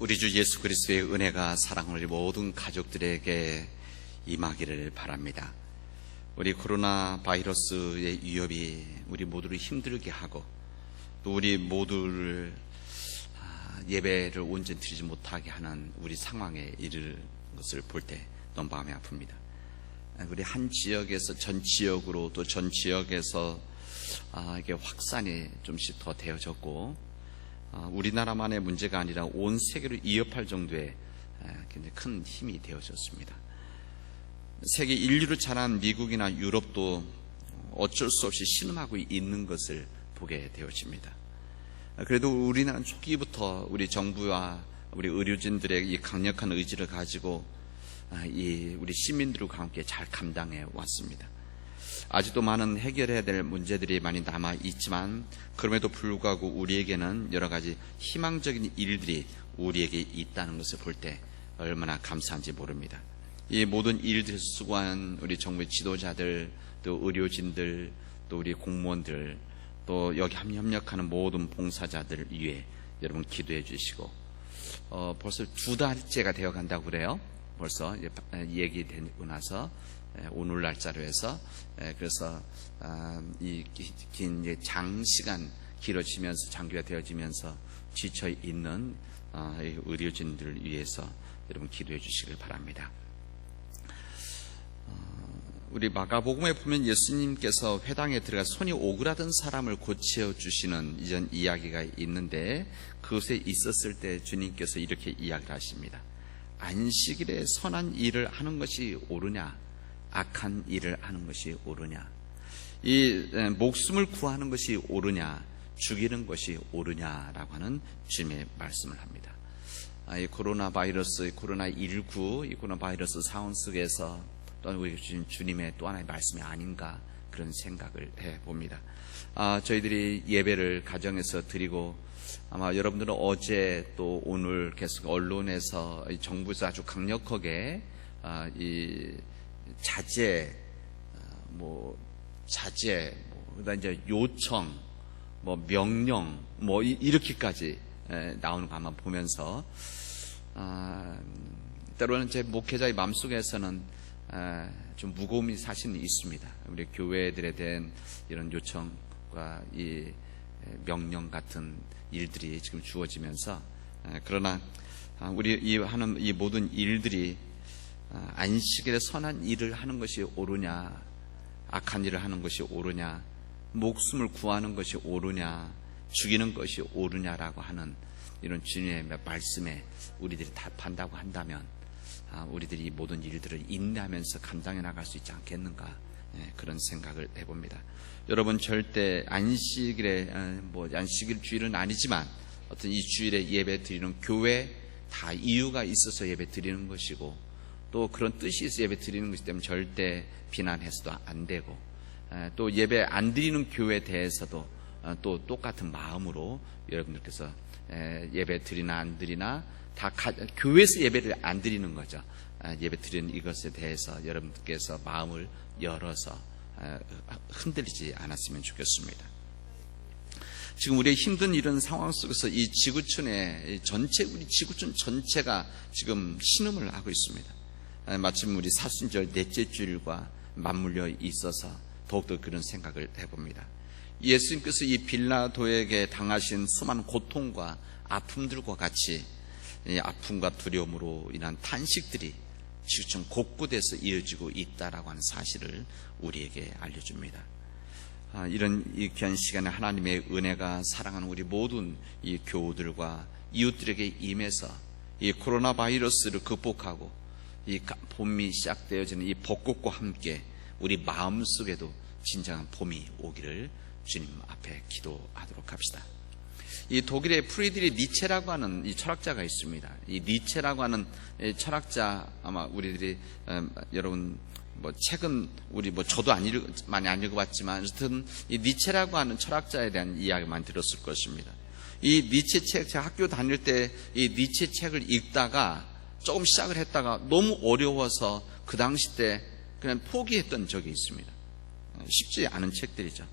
우리 주 예수 그리스도의 은혜가 사랑하는 우리 모든 가족들에게 임하기를 바랍니다. 우리 코로나 바이러스의 위협이 우리 모두를 힘들게 하고 또 우리 모두를 예배를 온전히 드리지 못하게 하는 우리 상황에 이를 것을 볼 때 너무 마음이 아픕니다. 우리 한 지역에서 전 지역으로 또 전 지역에서 이게 확산이 좀씩 더 되어졌고 우리나라만의 문제가 아니라 온 세계를 위협할 정도의 굉장히 큰 힘이 되어졌습니다. 세계 인류를 자랑한 미국이나 유럽도 어쩔 수 없이 신음하고 있는 것을 보게 되어집니다. 그래도 우리나라는 초기부터 우리 정부와 우리 의료진들의 이 강력한 의지를 가지고 우리 시민들과 함께 잘 감당해 왔습니다. 아직도 많은 해결해야 될 문제들이 많이 남아 있지만 그럼에도 불구하고 우리에게는 여러 가지 희망적인 일들이 우리에게 있다는 것을 볼 때 얼마나 감사한지 모릅니다. 이 모든 일들에서 수고한 우리 정부의 지도자들, 또 의료진들, 또 우리 공무원들, 또 여기 협력하는 모든 봉사자들 위해 여러분 기도해 주시고 벌써 2달째가 되어 간다고 그래요. 벌써 얘기되고 나서 오늘 날짜로 해서 그래서 이 긴 장시간 길어지면서 장기가 되어지면서 지쳐 있는 의료진들을 위해서 여러분 기도해 주시길 바랍니다. 우리 마가복음에 보면 예수님께서 회당에 들어가 손이 오그라든 사람을 고쳐 주시는 이전 이야기가 있는데 그것에 있었을 때 주님께서 이렇게 이야기를 하십니다. 안식일에 선한 일을 하는 것이 옳으냐 악한 일을 하는 것이 옳으냐, 이 목숨을 구하는 것이 옳으냐 죽이는 것이 옳으냐라고 하는 주님의 말씀을 합니다. 이 코로나 바이러스, 코로나19 이 코로나 바이러스 상황 속에서 또한 우리 주님의 또 하나의 말씀이 아닌가 그런 생각을 해봅니다. 저희들이 예배를 가정에서 드리고 아마 여러분들은 어제 또 오늘 계속 언론에서 정부에서 아주 강력하게 이 자제, 그다음 이제 요청, 명령, 이렇게까지 나오는 거 한번 보면서 때로는 제 목회자의 마음속에서는 좀 무거움이 사실은 있습니다. 우리 교회들에 대한 이런 요청과 이 명령 같은 일들이 지금 주어지면서 그러나 우리 하는 이 모든 일들이 안식일에 선한 일을 하는 것이 옳으냐 악한 일을 하는 것이 옳으냐 목숨을 구하는 것이 옳으냐 죽이는 것이 옳으냐라고 하는 이런 주님의 말씀에 우리들이 답한다고 한다면 우리들이 이 모든 일들을 인내하면서 감당해 나갈 수 있지 않겠는가 그런 생각을 해봅니다. 여러분 절대 안식일에 안식일 주일은 아니지만 어떤 이 주일에 예배 드리는 교회 다 이유가 있어서 예배 드리는 것이고 또 그런 뜻이 있어 예배 드리는 것이기 때문에 절대 비난해서도 안 되고 또 예배 안 드리는 교회에 대해서도 또 똑같은 마음으로 여러분들께서 예배 드리나 안 드리나 다 교회에서 예배를 안 드리는 거죠. 예배 드리는 이것에 대해서 여러분들께서 마음을 열어서 흔들리지 않았으면 좋겠습니다. 지금 우리의 힘든 이런 상황 속에서 이 지구촌의 전체 우리 지구촌 전체가 지금 신음을 하고 있습니다. 마침 우리 사순절 넷째 주일과 맞물려 있어서 더욱더 그런 생각을 해봅니다. 예수님께서 이 빌라도에게 당하신 수많은 고통과 아픔들과 같이 이 아픔과 두려움으로 인한 탄식들이 지구촌 곳곳에서 이어지고 있다라고 하는 사실을 우리에게 알려줍니다. 이런 이 귀한 시간에 하나님의 은혜가 사랑하는 우리 모든 이 교우들과 이웃들에게 임해서 이 코로나 바이러스를 극복하고 이 봄이 시작되어지는 이 벚꽃과 함께 우리 마음속에도 진정한 봄이 오기를 주님 앞에 기도하도록 합시다. 이 독일의 프리드리 니체라고 하는 이 철학자가 있습니다. 이 니체라고 하는 철학자 아마 우리들이 여러분 책은 우리 저도 많이 안 읽어봤지만 어쨌든 이 니체라고 하는 철학자에 대한 이야기만 들었을 것입니다. 이 니체 책 제가 학교 다닐 때 이 니체 책을 읽다가 조금 시작을 했다가 너무 어려워서 그 당시 때 그냥 포기했던 적이 있습니다. 쉽지 않은 책들이죠.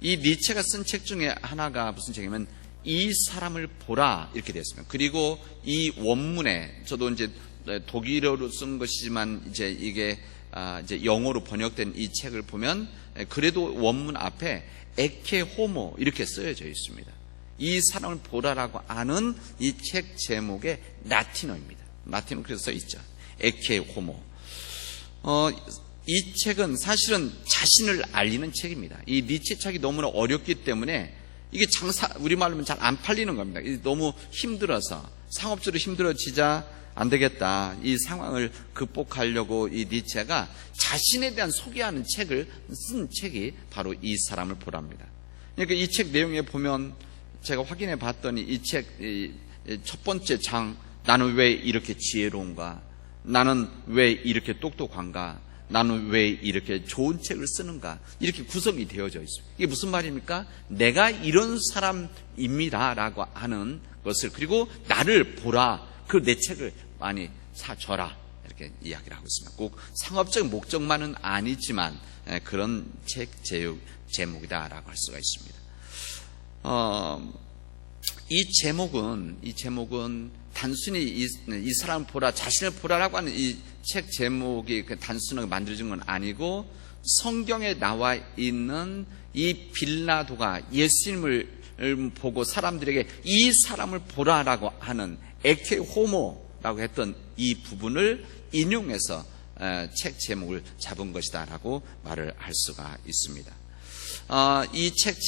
이 니체가 쓴 책 중에 하나가 무슨 책이냐면 이 사람을 보라 이렇게 되어 있습니다. 그리고 이 원문에 저도 이제 독일어로 쓴 것이지만 이제 이게 이제 영어로 번역된 이 책을 보면 그래도 원문 앞에 에케 호모 이렇게 쓰여져 있습니다. 이 사람을 보라라고 하는 이 책 제목의 라틴어입니다. 라틴어 그래서 써 있죠. 에케 호모. 이 책은 사실은 자신을 알리는 책입니다. 이 니체 책이 너무나 어렵기 때문에 이게 우리말로 하면 잘 안 팔리는 겁니다. 너무 힘들어서 상업적으로 힘들어지자 안 되겠다. 이 상황을 극복하려고 이 니체가 자신에 대한 소개하는 책을 쓴 책이 바로 이 사람을 보랍니다. 그러니까 이 책 내용에 보면 제가 확인해 봤더니 이 책 첫 번째 장, 나는 왜 이렇게 지혜로운가? 나는 왜 이렇게 똑똑한가? 나는 왜 이렇게 좋은 책을 쓰는가? 이렇게 구성이 되어져 있습니다. 이게 무슨 말입니까? 내가 이런 사람입니다 라고 하는 것을, 그리고 나를 보라, 그 내 책을 많이 사줘라, 이렇게 이야기를 하고 있습니다. 꼭 상업적 목적만은 아니지만 그런 책 제목이다 라고 할 수가 있습니다. 이 제목은 단순히 이 사람을 보라, 자신을 보라라고 하는 이 책 제목이 단순하게 만들어진 건 아니고, 성경에 나와 있는 이 빌라도가 예수님을 보고 사람들에게 이 사람을 보라라고 하는 에케 호모라고 했던 이 부분을 인용해서 책 제목을 잡은 것이다 라고 말을 할 수가 있습니다. 이 책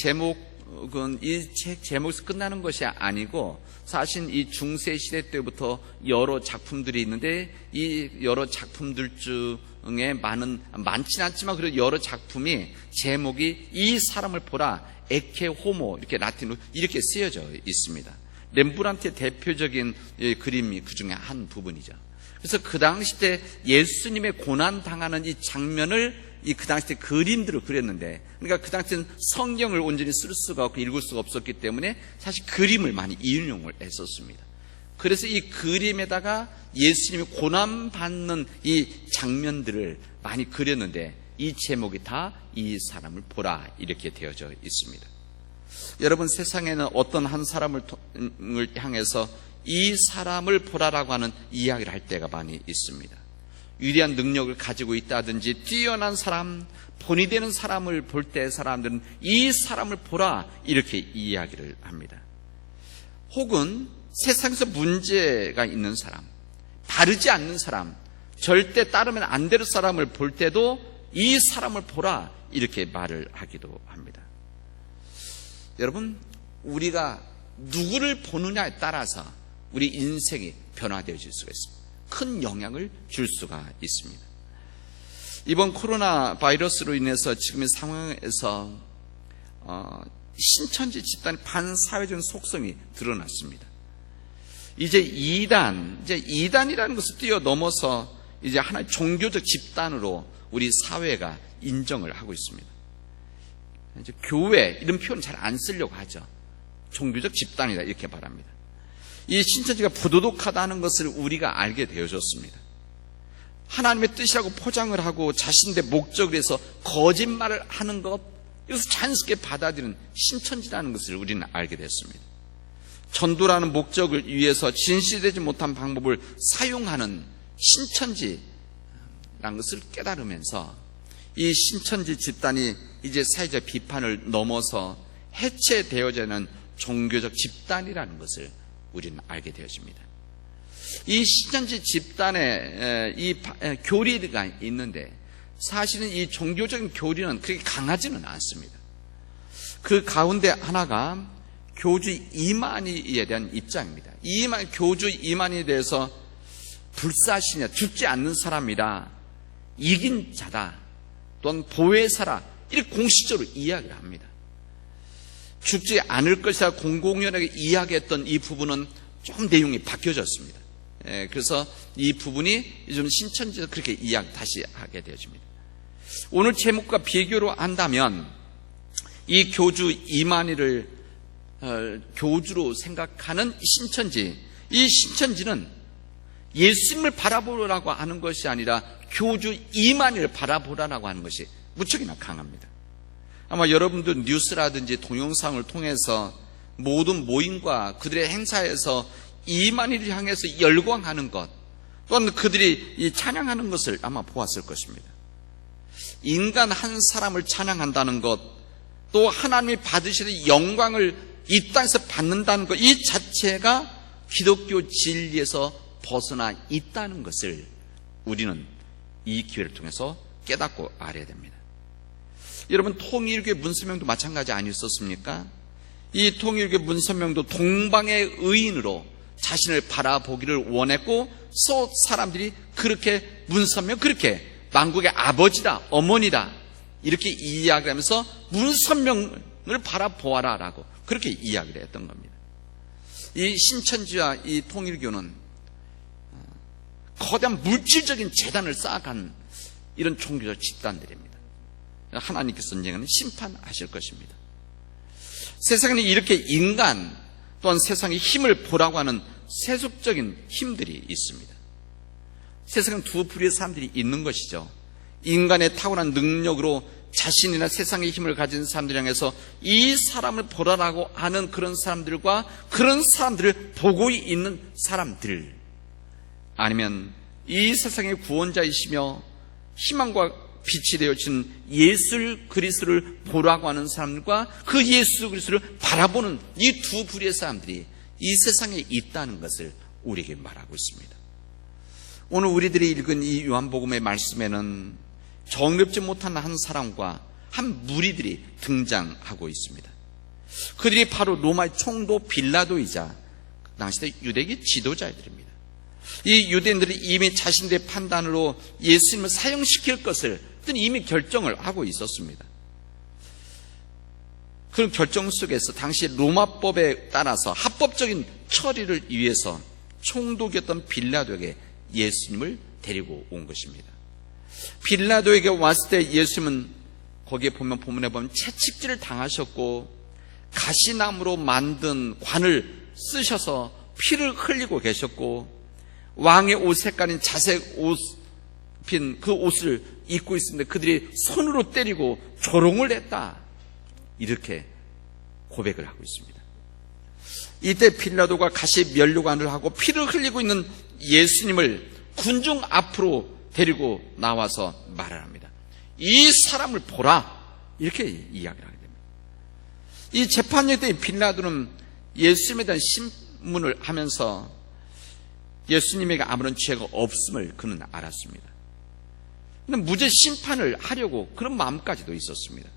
제목에서 끝나는 것이 아니고, 사실 이 중세 시대 때부터 여러 작품들이 있는데, 이 여러 작품들 중에 많지는 않지만 그래도 여러 작품이 제목이 이 사람을 보라, 에케 호모, 이렇게 라틴어로 이렇게 쓰여져 있습니다. 렘브란트의 대표적인 그림이 그 중에 한 부분이죠. 그래서 그 당시 때 예수님의 고난 당하는 이 장면을 그 당시 때 그림들을 그렸는데, 그러니까 그 당시에는 성경을 온전히 쓸 수가 없고 읽을 수가 없었기 때문에 사실 그림을 많이 인용을 했었습니다. 그래서 이 그림에다가 예수님이 고난받는 이 장면들을 많이 그렸는데, 이 제목이 다 이 사람을 보라 이렇게 되어져 있습니다. 여러분, 세상에는 어떤 한 사람을 향해서 이 사람을 보라라고 하는 이야기를 할 때가 많이 있습니다. 위대한 능력을 가지고 있다든지 뛰어난 사람, 본이 되는 사람을 볼 때 사람들은 이 사람을 보라 이렇게 이야기를 합니다. 혹은 세상에서 문제가 있는 사람, 바르지 않는 사람, 절대 따르면 안 될 사람을 볼 때도 이 사람을 보라 이렇게 말을 하기도 합니다. 여러분, 우리가 누구를 보느냐에 따라서 우리 인생이 변화되어질 수가 있습니다. 큰 영향을 줄 수가 있습니다. 이번 코로나 바이러스로 인해서 지금의 상황에서 신천지 집단의 반사회적인 속성이 드러났습니다. 이제 이단이라는 것을 뛰어넘어서 이제 하나의 종교적 집단으로 우리 사회가 인정을 하고 있습니다. 이제 교회 이런 표현 잘 안 쓰려고 하죠. 종교적 집단이다 이렇게 말합니다. 이 신천지가 부도덕하다는 것을 우리가 알게 되어졌습니다. 하나님의 뜻이라고 포장을 하고 자신의 목적을 위해서 거짓말을 하는 것, 이것을 자연스럽게 받아들이는 신천지라는 것을 우리는 알게 됐습니다. 전도라는 목적을 위해서 진실되지 못한 방법을 사용하는 신천지라는 것을 깨달으면서 이 신천지 집단이 이제 사회적 비판을 넘어서 해체되어지는 종교적 집단이라는 것을 우리는 알게 되어집니다. 이 신천지 집단에 이 교리가 있는데, 사실은 이 종교적인 교리는 그렇게 강하지는 않습니다. 그 가운데 하나가 교주 이만희에 대한 입장입니다. 교주 이만희에 대해서 불사신이야, 죽지 않는 사람이라, 이긴 자다, 또는 보혜사라, 이렇게 공식적으로 이야기를 합니다. 죽지 않을 것이라 공공연하게 이야기했던 이 부분은 좀 내용이 바뀌어졌습니다. 그래서 이 부분이 좀 신천지에서 그렇게 이야기 다시 하게 되어집니다. 오늘 제목과 비교로 한다면, 이 교주 이만희를 교주로 생각하는 신천지, 이 신천지는 예수님을 바라보라고 하는 것이 아니라 교주 이만희를 바라보라고 하는 것이 무척이나 강합니다. 아마 여러분들 뉴스라든지 동영상을 통해서 모든 모임과 그들의 행사에서 이만희를 향해서 열광하는 것, 또한 그들이 이 찬양하는 것을 아마 보았을 것입니다. 인간 한 사람을 찬양한다는 것, 또 하나님이 받으시는 영광을 이 땅에서 받는다는 것, 이 자체가 기독교 진리에서 벗어나 있다는 것을 우리는 이 기회를 통해서 깨닫고 알아야 됩니다. 여러분, 통일교회 문선명도 마찬가지 아니었습니까? 이 통일교회 문선명도 동방의 의인으로 자신을 바라보기를 원했고, 사람들이 그렇게 문선명, 그렇게 만국의 아버지다, 어머니다, 이렇게 이야기하면서 문선명을 바라보아라 라고 그렇게 이야기를 했던 겁니다. 이 신천지와 이 통일교는 거대한 물질적인 재단을 쌓아간 이런 종교적 집단들입니다. 하나님께서 언젠가는 심판하실 것입니다. 세상에는 이렇게 인간 또한 세상의 힘을 보라고 하는 세속적인 힘들이 있습니다. 세상은 두 부류의 사람들이 있는 것이죠. 인간의 탁월한 능력으로 자신이나 세상의 힘을 가진 사람들 향해서 이 사람을 보라라고 하는 그런 사람들과 그런 사람들을 보고 있는 사람들, 아니면 이 세상의 구원자이시며 희망과 빛이 되어진 예수 그리스도를 보라고 하는 사람들과 그 예수 그리스도를 바라보는 이 두 부류의 사람들이 이 세상에 있다는 것을 우리에게 말하고 있습니다. 오늘 우리들이 읽은 이 요한복음의 말씀에는 정렵지 못한 한 사람과 한 무리들이 등장하고 있습니다. 그들이 바로 로마의 총독 빌라도이자 당시 유대계 지도자들입니다. 이 유대인들이 이미 자신들의 판단으로 예수님을 사형시킬 것을 이미 결정을 하고 있었습니다. 그런 결정 속에서 당시 로마법에 따라서 합법적인 처리를 위해서 총독이었던 빌라도에게 예수님을 데리고 온 것입니다. 빌라도에게 왔을 때 예수님은 거기에 보면 본문에 보면 채찍질을 당하셨고 가시나무로 만든 관을 쓰셔서 피를 흘리고 계셨고 왕의 옷 색깔인 자색 옷인 그 옷을 입고 있습니다. 그들이 손으로 때리고 조롱을 했다, 이렇게 고백을 하고 있습니다. 이때 빌라도가 가시 면류관을 하고 피를 흘리고 있는 예수님을 군중 앞으로 데리고 나와서 말을 합니다. 이 사람을 보라, 이렇게 이야기를 하게 됩니다. 이 재판일 때 빌라도는 예수님에 대한 신문을 하면서 예수님에게 아무런 죄가 없음을 그는 알았습니다. 근데 무죄 심판을 하려고 그런 마음까지도 있었습니다.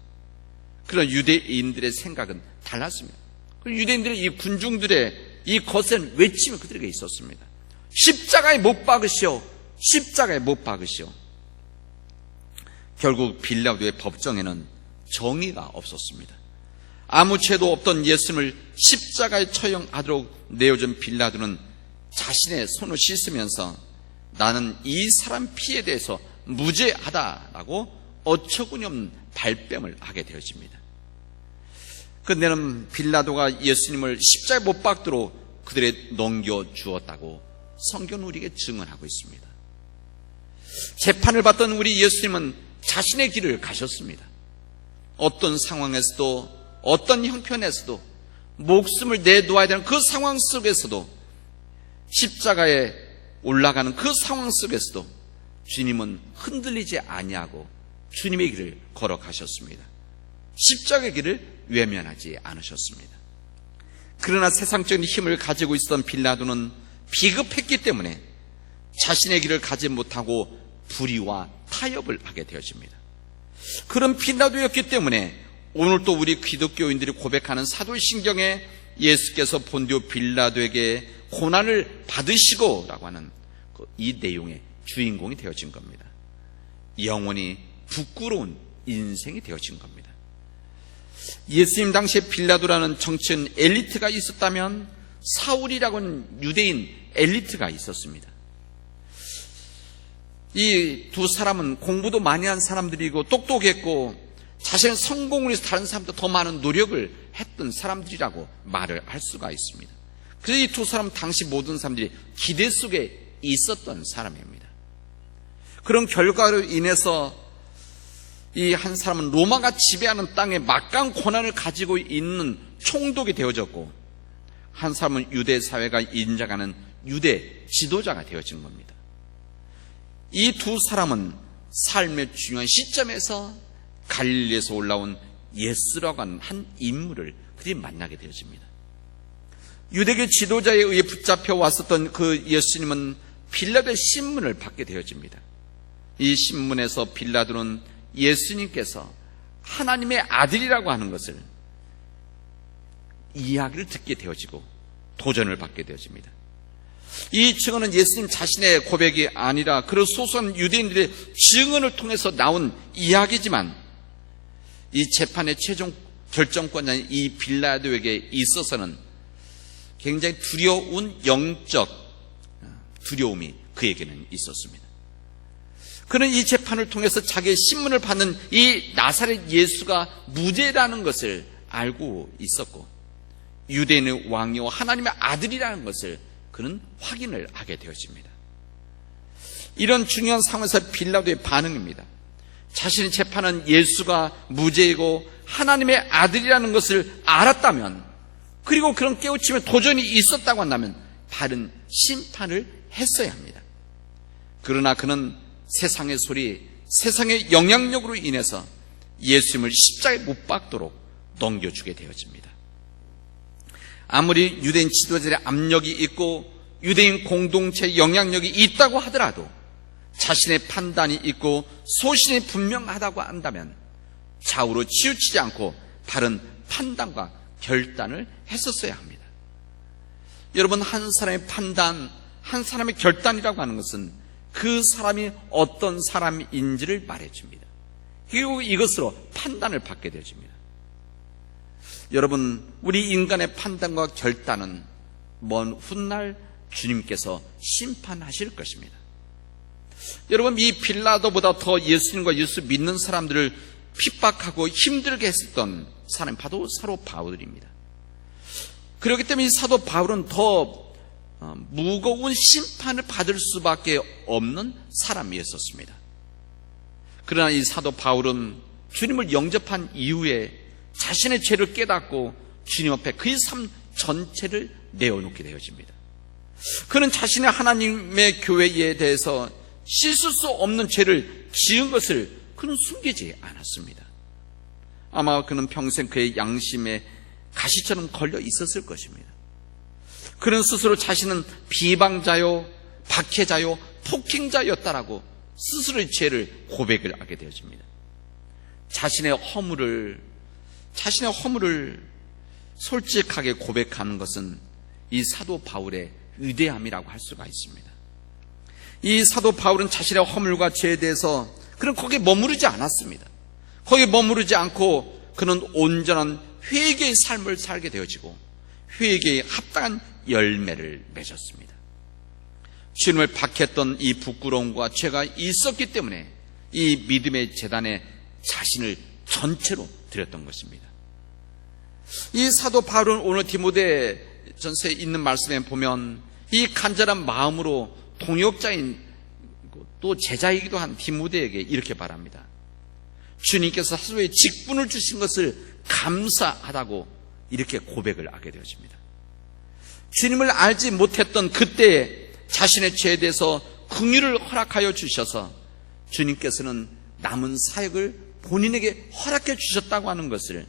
그런 유대인들의 생각은 달랐습니다. 유대인들의 이 군중들의 이 거센 외침이 그들에게 있었습니다. 십자가에 못 박으시오, 십자가에 못 박으시오. 결국 빌라도의 법정에는 정의가 없었습니다. 아무 죄도 없던 예수님을 십자가에 처형하도록 내어준 빌라도는 자신의 손을 씻으면서 나는 이 사람 피에 대해서 무죄하다라고 어처구니 없는 발뺌을 하게 되어집니다. 그런데는 빌라도가 예수님을 십자가에 못 박도록 그들에 넘겨주었다고 성경은 우리에게 증언하고 있습니다. 재판을 받던 우리 예수님은 자신의 길을 가셨습니다. 어떤 상황에서도, 어떤 형편에서도 목숨을 내놓아야 되는 그 상황 속에서도, 십자가에 올라가는 그 상황 속에서도 주님은 흔들리지 아니하고 주님의 길을 걸어가셨습니다. 십자가의 길을 외면하지 않으셨습니다. 그러나 세상적인 힘을 가지고 있었던 빌라도는 비급했기 때문에 자신의 길을 가지 못하고 불의와 타협을 하게 되어집니다. 그런 빌라도였기 때문에 오늘 또 우리 기독교인들이 고백하는 사도신경에 예수께서 본디오 빌라도에게 고난을 받으시고 라고 하는 이 내용의 주인공이 되어진 겁니다. 영원히 부끄러운 인생이 되어진 겁니다. 예수님 당시에 빌라도라는 정치인 엘리트가 있었다면 사울이라고 하는 유대인 엘리트가 있었습니다. 이 두 사람은 공부도 많이 한 사람들이고 똑똑했고 자신의 성공을 위해서 다른 사람보다 더 많은 노력을 했던 사람들이라고 말을 할 수가 있습니다. 그래서 이 두 사람은 당시 모든 사람들이 기대 속에 있었던 사람입니다. 그런 결과로 인해서 이 한 사람은 로마가 지배하는 땅에 막강 권한을 가지고 있는 총독이 되어졌고, 한 사람은 유대 사회가 인정하는 유대 지도자가 되어진 겁니다. 이 두 사람은 삶의 중요한 시점에서 갈릴리에서 올라온 예수라고 하는 한 인물을 그들이 만나게 되어집니다. 유대교 지도자에 의해 붙잡혀 왔었던 그 예수님은 빌라도의 신문을 받게 되어집니다. 이 신문에서 빌라도는 예수님께서 하나님의 아들이라고 하는 것을 이야기를 듣게 되어지고 도전을 받게 되어집니다. 이 증언은 예수님 자신의 고백이 아니라 그런 소소한 유대인들의 증언을 통해서 나온 이야기지만, 이 재판의 최종 결정권자인 이 빌라도에게 있어서는 굉장히 두려운 영적 두려움이 그에게는 있었습니다. 그는 이 재판을 통해서 자기의 신문을 받는 이 나사렛 예수가 무죄라는 것을 알고 있었고, 유대인의 왕이요 하나님의 아들이라는 것을 그는 확인을 하게 되어집니다. 이런 중요한 상황에서 빌라도의 반응입니다. 자신의 재판은 예수가 무죄이고 하나님의 아들이라는 것을 알았다면, 그리고 그런 깨우침에 도전이 있었다고 한다면 바른 심판을 했어야 합니다. 그러나 그는 세상의 소리, 세상의 영향력으로 인해서 예수님을 십자가에 못 박도록 넘겨주게 되어집니다. 아무리 유대인 지도자들의 압력이 있고 유대인 공동체의 영향력이 있다고 하더라도 자신의 판단이 있고 소신이 분명하다고 한다면 좌우로 치우치지 않고 바른 판단과 결단을 했었어야 합니다. 여러분, 한 사람의 판단, 한 사람의 결단이라고 하는 것은 그 사람이 어떤 사람인지를 말해줍니다. 그리고 이것으로 판단을 받게 되어집니다. 여러분, 우리 인간의 판단과 결단은 먼 훗날 주님께서 심판하실 것입니다. 여러분, 이 빌라도보다 더 예수님과 예수 믿는 사람들을 핍박하고 힘들게 했었던 사람이 바로 사도 바울입니다. 그렇기 때문에 이 사도 바울은 더 무거운 심판을 받을 수밖에 없는 사람이었습니다. 그러나 이 사도 바울은 주님을 영접한 이후에 자신의 죄를 깨닫고 주님 앞에 그의 삶 전체를 내어놓게 되어집니다. 그는 자신의 하나님의 교회에 대해서 씻을 수 없는 죄를 지은 것을 그는 숨기지 않았습니다. 아마 그는 평생 그의 양심에 가시처럼 걸려 있었을 것입니다. 그는 스스로 자신은 비방자요, 박해자요, 폭행자였다라고 스스로의 죄를 고백을 하게 되어집니다. 자신의 허물을 솔직하게 고백하는 것은 이 사도 바울의 위대함이라고 할 수가 있습니다. 이 사도 바울은 자신의 허물과 죄에 대해서 그는 거기에 머무르지 않았습니다. 거기에 머무르지 않고 그는 온전한 회개의 삶을 살게 되어지고 회개에 합당한 열매를 맺었습니다. 주님을 박했던 이 부끄러움과 죄가 있었기 때문에 이 믿음의 제단에 자신을 전체로 드렸던 것입니다. 이 사도 바울은 오늘 디모데전서에 있는 말씀에 보면 이 간절한 마음으로 동역자인 또 제자이기도 한 디모데에게 이렇게 말합니다. 주님께서 사도의 직분을 주신 것을 감사하다고 이렇게 고백을 하게 되어집니다. 주님을 알지 못했던 그때에 자신의 죄에 대해서 긍휼을 허락하여 주셔서 주님께서는 남은 사역을 본인에게 허락해 주셨다고 하는 것을,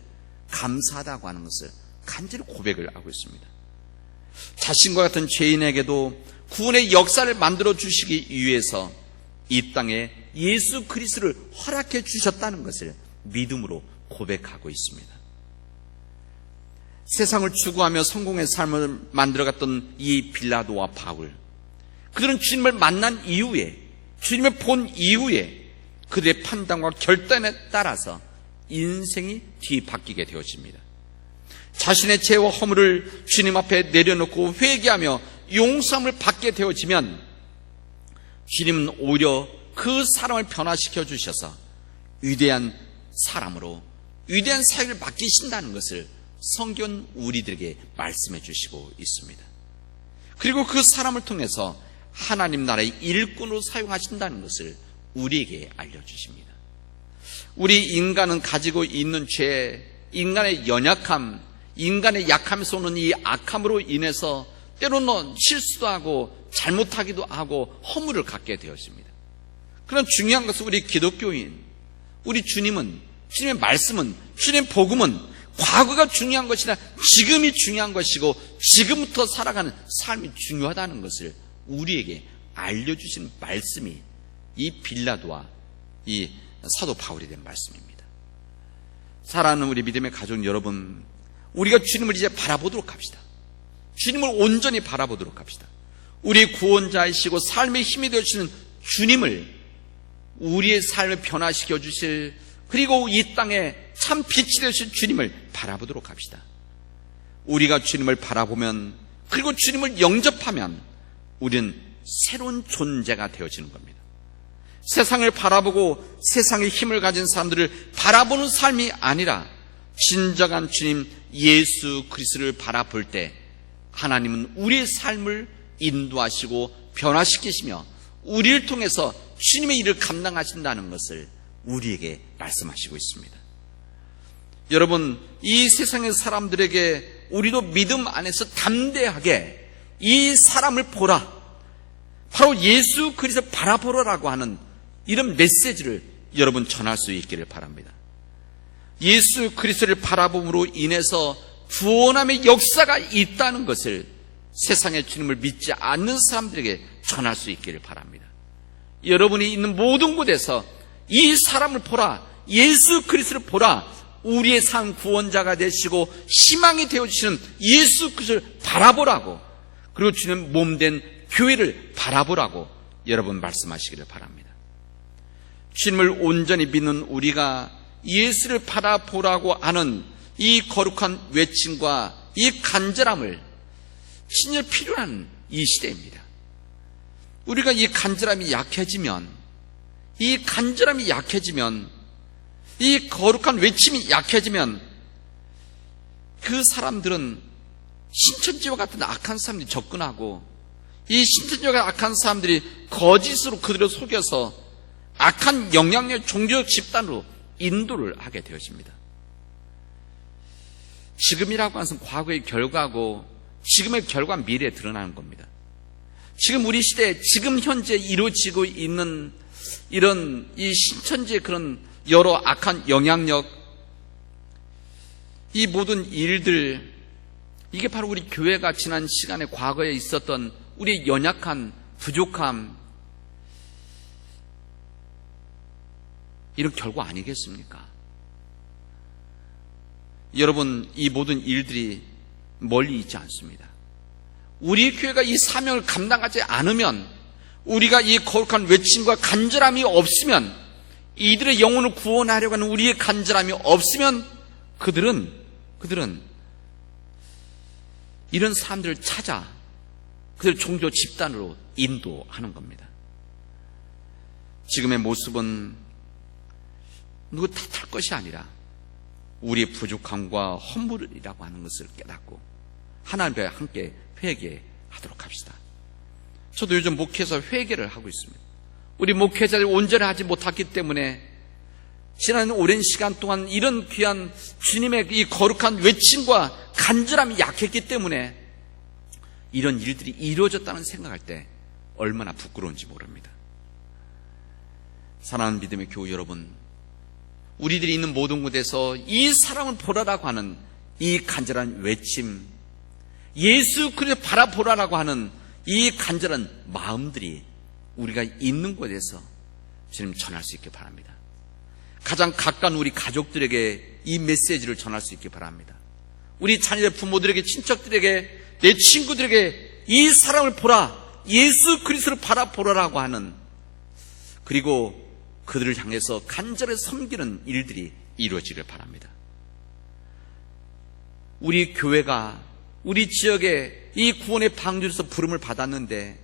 감사하다고 하는 것을 간절히 고백을 하고 있습니다. 자신과 같은 죄인에게도 구원의 역사를 만들어 주시기 위해서 이 땅에 예수 그리스도를 허락해 주셨다는 것을 믿음으로 고백하고 있습니다. 세상을 추구하며 성공의 삶을 만들어갔던 이 빌라도와 바울, 그들은 주님을 만난 이후에, 주님을 본 이후에 그들의 판단과 결단에 따라서 인생이 뒤바뀌게 되어집니다. 자신의 죄와 허물을 주님 앞에 내려놓고 회개하며 용서함을 받게 되어지면 주님은 오히려 그 사람을 변화시켜 주셔서 위대한 사람으로 위대한 사역을 맡기신다는 것을 성경은 우리들에게 말씀해 주시고 있습니다. 그리고 그 사람을 통해서 하나님 나라의 일꾼으로 사용하신다는 것을 우리에게 알려주십니다. 우리 인간은 가지고 있는 죄, 인간의 연약함, 인간의 약함에서 오는 이 악함으로 인해서 때로는 실수도 하고 잘못하기도 하고 허물을 갖게 되었습니다. 그런 중요한 것은 우리 기독교인, 우리 주님은, 주님의 말씀은, 주님의 복음은 과거가 중요한 것이 아니라 지금이 중요한 것이고 지금부터 살아가는 삶이 중요하다는 것을 우리에게 알려주시는 말씀이 이 빌라도와 이 사도 바울이 된 말씀입니다. 사랑하는 우리 믿음의 가족 여러분, 우리가 주님을 이제 바라보도록 합시다. 주님을 온전히 바라보도록 합시다. 우리 구원자이시고 삶의 힘이 되어주시는 주님을, 우리의 삶을 변화시켜 주실, 그리고 이 땅에 참 빛이 되실 주님을 바라보도록 합시다. 우리가 주님을 바라보면, 그리고 주님을 영접하면 우리는 새로운 존재가 되어지는 겁니다. 세상을 바라보고 세상의 힘을 가진 사람들을 바라보는 삶이 아니라 진정한 주님 예수 그리스도를 바라볼 때 하나님은 우리의 삶을 인도하시고 변화시키시며 우리를 통해서 주님의 일을 감당하신다는 것을 우리에게 말씀하시고 있습니다. 여러분, 이 세상의 사람들에게 우리도 믿음 안에서 담대하게 이 사람을 보라, 바로 예수 그리스도를 바라보라라고 하는 이런 메시지를 여러분 전할 수 있기를 바랍니다. 예수 그리스도를 바라봄으로 인해서 구원함의 역사가 있다는 것을 세상의 주님을 믿지 않는 사람들에게 전할 수 있기를 바랍니다. 여러분이 있는 모든 곳에서 이 사람을 보라, 예수 그리스도를 보라, 우리의 삶 구원자가 되시고 희망이 되어주시는 예수 그리스도를 바라보라고, 그리고 주님 몸된 교회를 바라보라고 여러분 말씀하시기를 바랍니다. 주님을 온전히 믿는 우리가 예수를 바라보라고 하는 이 거룩한 외침과 이 간절함을 진짜 필요한 이 시대입니다. 우리가 이 간절함이 약해지면, 이 거룩한 외침이 약해지면 그 사람들은 신천지와 같은 악한 사람들이 접근하고, 이 신천지와 악한 사람들이 거짓으로 그들을 속여서 악한 영향력 종교적 집단으로 인도를 하게 되어집니다. 지금이라고 하는 것은 과거의 결과고 지금의 결과는 미래에 드러나는 겁니다. 지금 우리 시대에 지금 현재 이루어지고 있는 이런 이 신천지의 그런 여러 악한 영향력, 이 모든 일들, 이게 바로 우리 교회가 지난 시간에 과거에 있었던 우리의 연약한 부족함, 이런 결과 아니겠습니까? 여러분, 이 모든 일들이 멀리 있지 않습니다. 우리 교회가 이 사명을 감당하지 않으면, 우리가 이 거룩한 외침과 간절함이 없으면, 이들의 영혼을 구원하려고 하는 우리의 간절함이 없으면 그들은 이런 사람들을 찾아 그들 종교 집단으로 인도하는 겁니다. 지금의 모습은 누구 탓할 것이 아니라 우리의 부족함과 허물이라고 하는 것을 깨닫고 하나님과 함께 회개하도록 합시다. 저도 요즘 목회에서 회개를 하고 있습니다. 우리 목회자들이 온전히 하지 못했기 때문에 지난 오랜 시간 동안 이런 귀한 주님의 이 거룩한 외침과 간절함이 약했기 때문에 이런 일들이 이루어졌다는 생각할 때 얼마나 부끄러운지 모릅니다. 사랑하는 믿음의 교우 여러분, 우리들이 있는 모든 곳에서 이 사람을 보라라고 하는 이 간절한 외침, 예수 그리스도를 바라보라라고 하는 이 간절한 마음들이 우리가 있는 곳에서 주님 전할 수 있기 바랍니다. 가장 가까운 우리 가족들에게 이 메시지를 전할 수 있기 바랍니다. 우리 자녀의 부모들에게, 친척들에게, 내 친구들에게 이 사람을 보라, 예수 그리스도를 바라보라라고 하는, 그리고 그들을 향해서 간절히 섬기는 일들이 이루어지길 바랍니다. 우리 교회가 우리 지역에 이 구원의 방주로서 부름을 받았는데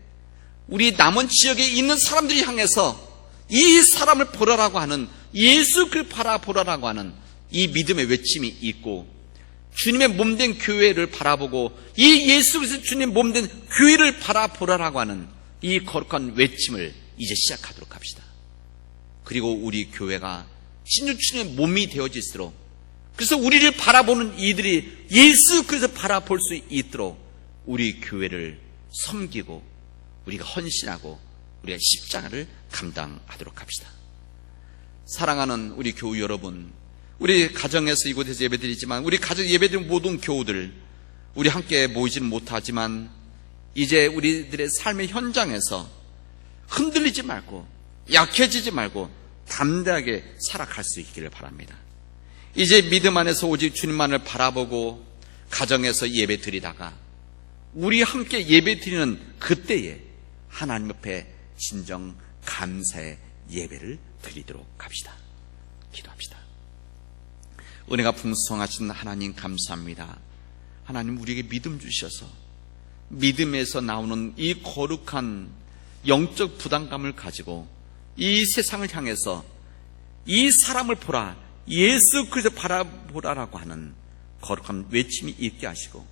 우리 남은 지역에 있는 사람들이 향해서 이 사람을 보라라고 하는, 예수 그리스도를 바라보라라고 하는 이 믿음의 외침이 있고, 주님의 몸된 교회를 바라보고 이 예수 그리스도 주님 몸된 교회를 바라보라라고 하는 이 거룩한 외침을 이제 시작하도록 합시다. 그리고 우리 교회가 진주 주님의 몸이 되어질수록 그래서 우리를 바라보는 이들이 예수 그리스도를 바라볼 수 있도록 우리 교회를 섬기고 우리가 헌신하고 우리가 십자가를 감당하도록 합시다. 사랑하는 우리 교우 여러분, 우리 가정에서 이곳에서 예배드리지만 우리 가정 예배드리는 모든 교우들, 우리 함께 모이지는 못하지만 이제 우리들의 삶의 현장에서 흔들리지 말고 약해지지 말고 담대하게 살아갈 수 있기를 바랍니다. 이제 믿음 안에서 오직 주님만을 바라보고 가정에서 예배 드리다가 우리 함께 예배 드리는 그때에 하나님 옆에 진정 감사의 예배를 드리도록 합시다. 기도합시다. 은혜가 풍성하신 하나님 감사합니다. 하나님 우리에게 믿음 주셔서 믿음에서 나오는 이 거룩한 영적 부담감을 가지고 이 세상을 향해서 이 사람을 보라, 예수 그리스도 바라보라라고 하는 거룩한 외침이 있게 하시고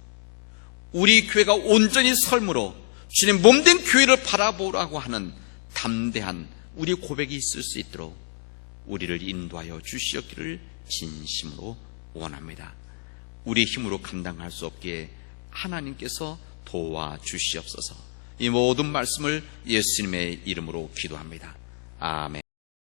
우리 교회가 온전히 설므로 주님 몸된 교회를 바라보라고 하는 담대한 우리 고백이 있을 수 있도록 우리를 인도하여 주시옵기를 진심으로 원합니다. 우리 힘으로 감당할 수 없기에 하나님께서 도와주시옵소서. 이 모든 말씀을 예수님의 이름으로 기도합니다. 아멘.